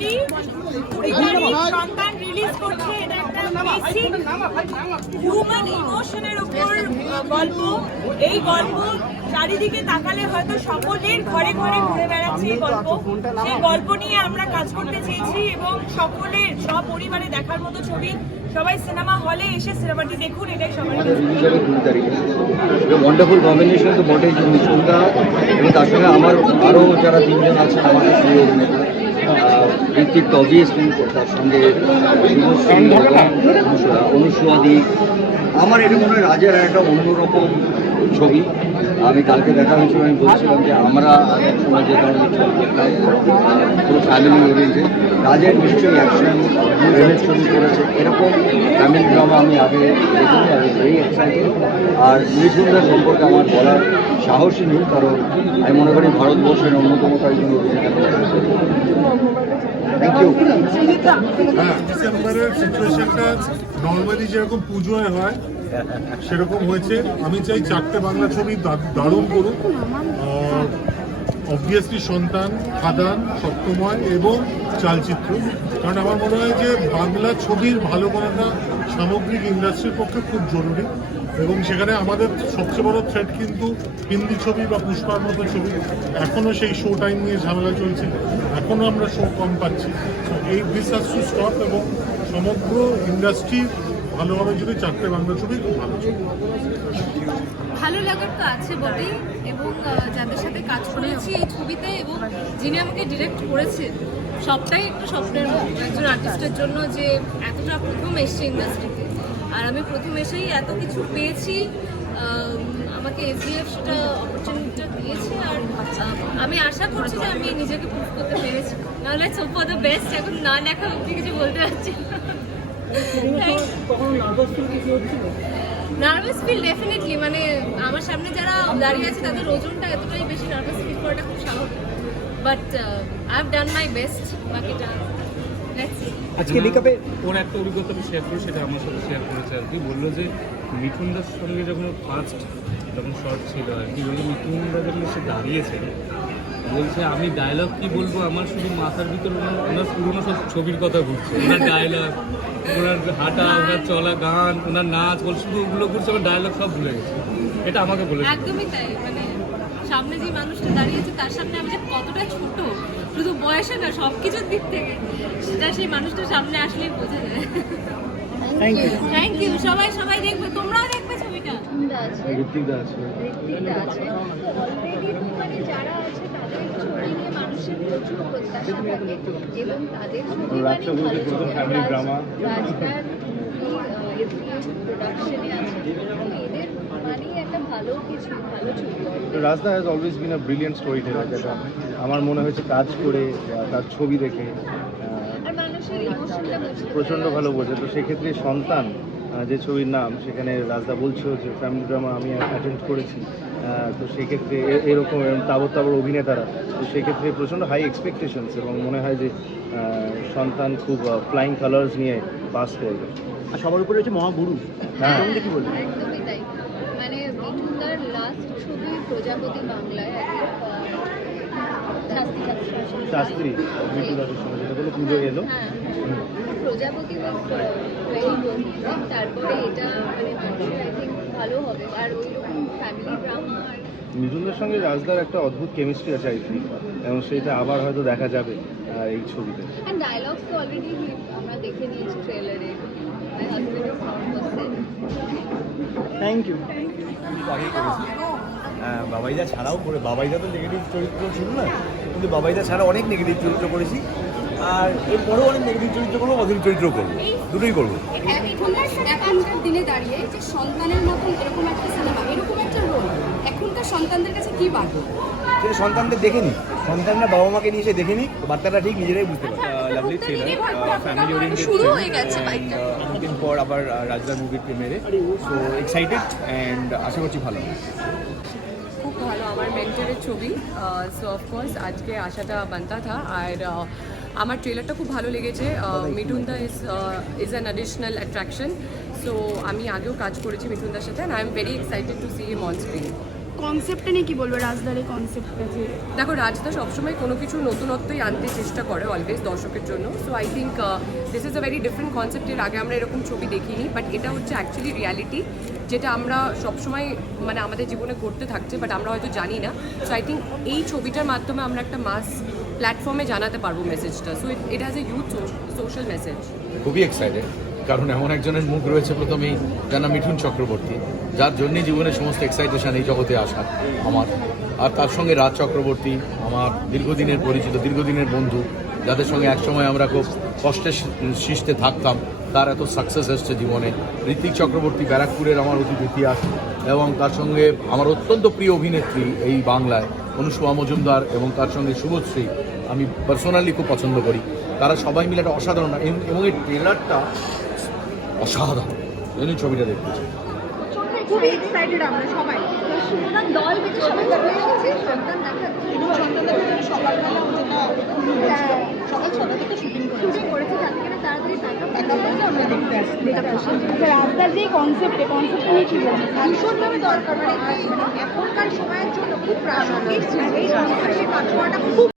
তারিখ সন্তান রিলিজ করছে এটা হিউম্যান ইমোশনের উপর গল্প। এই গল্প চারিদিকে তাকালে হয়তো সকলের ঘরে ঘরে ঘুরে বেড়াচ্ছে এই গল্প। সেই গল্প নিয়ে আমরা কাজ করতে চেয়েছি এবং সকলের সপরিবারে দেখার মতো ছবি। সবাই সিনেমা হলে এসে সিনেমাটি দেখুন এটাই তারিখে ওয়ান্ডারফুল কম্বিনেশন তো বটেই মিঠুনদা এবং তার সঙ্গে আমার আরও যারা তিনজন আছেন আহ, ঋত্বিক অবভিয়াসলি তার সঙ্গে অনুসরা আমার এটা মনে হয় রাজার একটা অন্যরকম ছবি আমি কালকে দেখা হয়েছিল আমি বলছিলাম যে আমরা আগের সময় যে ধরনের ছবি দেখতাম পুরো ফ্যামিলি ওরিয়েন্টেড রাজের নিশ্চয়ই অ্যাকশন প্রেমের ছবি করেছে এরকম ফ্যামিলি ড্রামা আমি আগে দেখিনি আমি ভেরি এক্সাইটেড আর মিঠুনদার সম্পর্কে আমার বলার সাহসই নেই কারণ আমি মনে করি ভারতবর্ষের অন্যতম কয়েকজন অভিনেতা থ্যাংক ইউ হ্যাঁ। ডিসেম্বরের সিচুয়েশনটা নর্মালি যেরকম পুজোয় হয় সেরকম হয়েছে। আমি চাই চারটে বাংলা ছবি দারুণ করুক। অবভিয়াসলি সন্তান, খাদান, সপ্তময় এবং চালচিত্র। কারণ আমার মনে হয় যে বাংলা ছবির ভালো করাটা সামগ্রিক ইন্ডাস্ট্রির পক্ষে খুব জরুরি। এবং সেখানে আমাদের সবচেয়ে বড় থ্রেট কিন্তু হিন্দি ছবি বা পুষ্পার মতো ছবি। এখনও সেই শো টাইম নিয়ে ঝামেলা চলছে। এখনও আমরা শো কম পাচ্ছি। এই হ্যাজ টু স্টপ এবং সমগ্র ইন্ডাস্ট্রি ভালোভাবে যদি চারটে বাংলা ছবি খুব ভালো ছবি। ভালো লাগার তো আছে বটেই এবং যাদের সাথে কাজ করেছি এই ছবিতে এবং যিনি আমাকে ডিরেক্ট করেছেন সবটাই একটা স্বপ্নের একজন আর্টিস্টের জন্য যে এতটা প্রথম এসছে ইন্ডাস্ট্রিতে আর আমি প্রথম এসেই এত কিছু পেয়েছি আম, আমাকে এসডিএফ সেটা অপরচুনিটিটা দিয়েছে আর আমি আশা করছি যে আমি নিজেকে প্রুভ করতে পেরেছি। নাহলে সোপ দ্য বেস্ট এখন না লেখা অব্দি কিছু বলতে পারছি। নার্ভাস ফিল ডেফিনেটলি মানে আমার সামনে যারা দাঁড়িয়ে আছে তাদের ওজনটা এতটাই বেশি নার্ভাস ফিল করাটা খুব স্বাভাবিক। But I have done my best বাকিটা লেটস আজকে মেকআপে ওর একটা অভিজ্ঞতা আমি শেয়ার করি সেটা আমার সাথে শেয়ার করেছে আর কি। বলল যে মিঠুনদার সঙ্গে যখন ফার্স্ট যখন শর্ট ছিল আর কি বলল মিঠুনদা যখন এসে দাঁড়িয়েছে বলছে আমি ডায়লগ কি বলব? আমার শুধু মাথার ভিতর ওনার পুরোনো সব ছবির কথা ঘুরছে ওনার ডায়লগ ওনার হাঁটা ওনার চলা গান ওনার নাচ বল শুধু ওগুলো ঘুরছে আমার ডায়লগ সব ভুলে গেছে। এটা আমাকে বলে একদমই তাই মানে সামনে যে মানুষটা দাঁড়িয়েছে তার সামনে আমি যে কতটা ছোট শুধু বয়সে না সব কিছুর দিক থেকে সেটা সেই মানুষটার সামনে আসলেই বোঝা যায়। থ্যাংক ইউ সবাই সবাই দেখবে তোমরাও আছে। আছে। অলরেডি তো মানে যারা আছে তাদের ছবি নিয়ে মানুষের প্রচুর প্রত্যাশা থাকে। এবং তাদের ছবি মানে ভালো ছবি। রাজ- প্রোডাকশনে আছে। এদের মানেই একটা ভালো কিছু ভালো ছবি। Rajda has always been a brilliant storyteller যেটা আমার মনে হয়েছে কাজ করে তার ছবি দেখে প্রচণ্ড ভালো বোঝে। তো সেক্ষেত্রে সন্তান যে ছবির নাম সেখানে রাজদা বলছো যে ফ্যামিলি ড্রামা আমি অ্যাটেন্ড করেছি। তো সেক্ষেত্রে এ- এরকম তাবর তাবর অভিনেতারা তো সেক্ষেত্রে প্রচণ্ড হাই এক্সপেকটেশনস এবং মনে হয় যে সন্তান খুব ফ্লাইং কালার্স নিয়ে পাস করবে। আর সবার উপরে হচ্ছে মহাগুরু। হ্যাঁ। কি বলবেন? একদমই তাই। মানে লাস্ট ছবি প্রজাপতি বাংলায় শাস্ত্রী শাস্ত্রী বিটু দাসের সঙ্গে যেটা বলে পুজো এলো। হ্যাঁ প্রজাপতি তারপরে এটা মানে আই থিঙ্ক ভালো হবে। আর ওই ফ্যামিলি ড্রামা মিঠুনদের সঙ্গে রাজদার একটা অদ্ভুত কেমিস্ট্রি আছে আই থিঙ্ক এবং সেটা আবার হয়তো দেখা যাবে এই ছবিতে। ডায়লগস তো অলরেডি আমরা দেখে নিয়েছি ট্রেলারে মাই হাজবেন্ডের sound was set thank you হ্যাঁ, বাবাইদা ছাড়াও করে বাবাইদা তো নেগেটিভ চরিত্র ছিল না কিন্তু বাবাইদা ছাড়া অনেক নেগেটিভ চরিত্র করেছি। আর এরপরেও অনেক নেগেটিভ চরিত্র করব পজিটিভ চরিত্র করব দুটোই করব। এখনকার দিনে দাঁড়িয়ে যে সন্তানের মতন এরকম একটা সিনেমা এরকম একটা রোল এখনকার সন্তানদের কাছে কি বার্তা? সেটা সন্তানদের দেখে নি সন্তানরা বাবা মাকে নিয়ে এসে দেখে নি বার্তাটা ঠিক নিজেরাই বুঝতে পারে লাভলি থ্রিলার ফ্যামিলি ওরিয়েন্টেড শুরু হয়ে গেছে বাইকটা অনেকদিন পর আবার রাজদার মুভির প্রিমিয়ারে সো এক্সাইটেড অ্যান্ড আশা করছি ভালো হবে। খুব ভালো। আমার মেন্টরের ছবি সো অফকোর্স আজকে আসাটা বানতা থা। আর আমার ট্রেলারটা খুব ভালো লেগেছে। মিঠুনদা is is an additional attraction so আমি আগেও কাজ করেছি মিঠুনদার সাথে and I am very excited to see him on screen কনসেপ্টটা নিয়ে কি বলব? রাজদার এই কনসেপ্টটা যে দেখো রাজদা সবসময় কোনো কিছু নতুনত্বই আনতে চেষ্টা করে অলওয়েজ দর্শকের জন্য। So I think this is a very different concept এর আগে আমরা এরকম ছবি দেখিনি বাট এটা হচ্ছে অ্যাকচুয়ালি রিয়ালিটি যেটা আমরা সবসময় মানে আমাদের জীবনে ঘটতে থাকছে বাট আমরা হয়তো জানি না। সো আই থিঙ্ক এই ছবিটার মাধ্যমে আমরা একটা মাস প্ল্যাটফর্মে জানাতে পারব মেসেজটা so it has a youth social message খুবই এক্সাইটেড কারণ এমন একজনের মুখ রয়েছে প্রথমেই যার নাম মিঠুন চক্রবর্তী, যার জন্যই জীবনে সমস্ত এক্সাইটেশন এই জগতে আসা আমার। আর তার সঙ্গে রাজ চক্রবর্তী, আমার দীর্ঘদিনের পরিচিত, দীর্ঘদিনের বন্ধু, যাদের সঙ্গে একসময় আমরা খুব কষ্টের শিষ্টে থাকতাম, তার এত সাকসেস এসছে জীবনে। ঋত্বিক চক্রবর্তী ব্যারাকপুরের আমার অতীত ইতিহাস এবং তার সঙ্গে আমার অত্যন্ত প্রিয় অভিনেত্রী এই বাংলায় অনুষ্মা মজুমদার এবং তার সঙ্গে শুভশ্রী, আমি পার্সোনালি খুব পছন্দ করি। তারা সবাই মিলে একটা অসাধারণ, এবং এই ট্রেলারটা অসাধারণ। এই ছবিটা দেখতেছি খুবই এক্সাইটেড আমরা সবাই। সুমনার দল বেঁচে সবাই চলে এসেছে সন্তান দেখার সকালবেলা যেটা হ্যাঁ সকাল ছটা থেকে শুটিং শুটিং করেছে যাতে কিনা তাড়াতাড়ি ব্যাকআপ আমরা দেখতে আসছি। দেখতে আসছি আচ্ছা রাজদার যে কনসেপ্ট এই নিয়ে কি ভীষণভাবে দরকার মানে এখনকার সময়ের জন্য খুব প্রাসঙ্গিক। এই কনসেপ্টে কাজ করাটা খুব